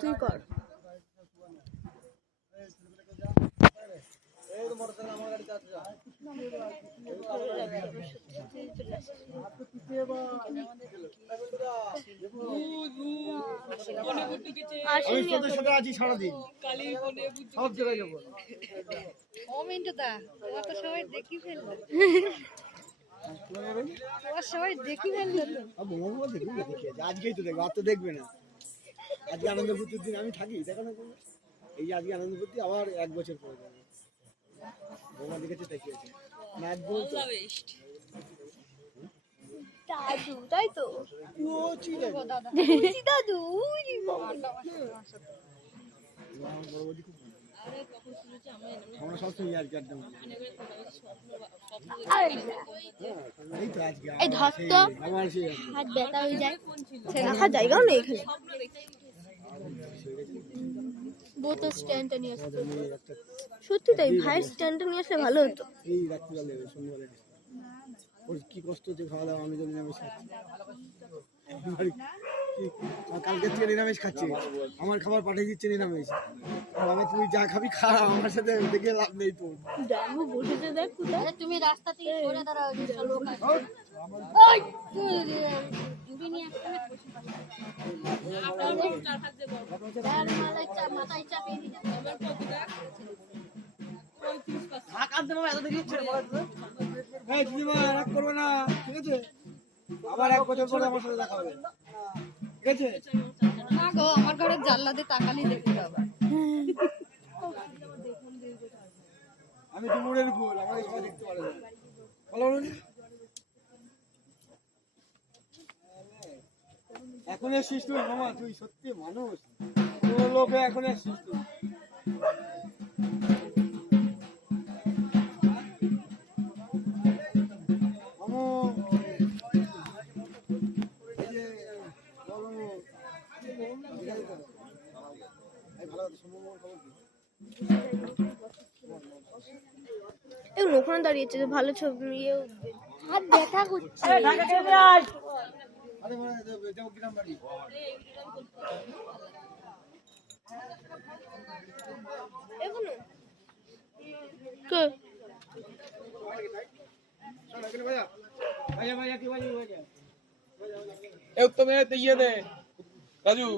তুই কর। আছি সারাদিন সব জায়গায় যাবো। সবাই দেখি ফেললো, সবাই দেখি ফেললো। আজকেই তো দেখবো, আর তো দেখবে না। আজকে আনন্দ ফুর্তির দিন আমি থাকি, দেখো না এই যে আজকে আনন্দ ফুর্তি আবার 1 বছর পরে যাবে। বৌমা দেখেছে দেখিয়েছে ম্যাচ বলতো দাদু, তাই তো দাদু। আমরা সবসময় আর কি আড্ডা মারি। এই ধর তো, হাত ব্যথা হয়ে যায়, সে রাখার জায়গাও নেই এখানে। বোতল স্ট্যান্ডটা নিয়ে আসতে, সত্যি তাই ভাইয়ের স্ট্যান্ডটা নিয়ে আসলে ভালো হতো। এই রাত্রিবেলা সন্ধ্যাবেলা ওর কি কষ্ট হচ্ছে খাওয়া দাওয়া, আমি তো নিরামিষ খাচ্ছি। কালকে থেকে নিরামিষ খাচ্ছি, আমার খাবার পাঠিয়ে দিচ্ছে নিরামিষ। বাবা তুই যা খাবি খা, আমার সাথে দেখে লাভ নেই। তো জানবো বসেছে, দেখ তুমি রাস্তা থেকে সরে দাঁড়াও, লোক আছে। মাথায় চাপিয়ে দিতে রাগ করবে না, ঠিক আছে? আবার 1 বছর পরে আমার সাথে দেখা হবে, ঠিক আছে? আমার ঘরের জানলাতে তাকালি দেখতে পাবা। আমি ডুমুরের ফুল, আমার সবাই দেখতে পারে না। এখন এসছিস তুই মামা, তুই সত্যি মানুষ, কোনো লোকে এখন এসছিস তুই। ওখানে দাঁড়িয়েছে, ভালো ছবি হাত ব্যথা করছে। तुम्हें ये दे राजू।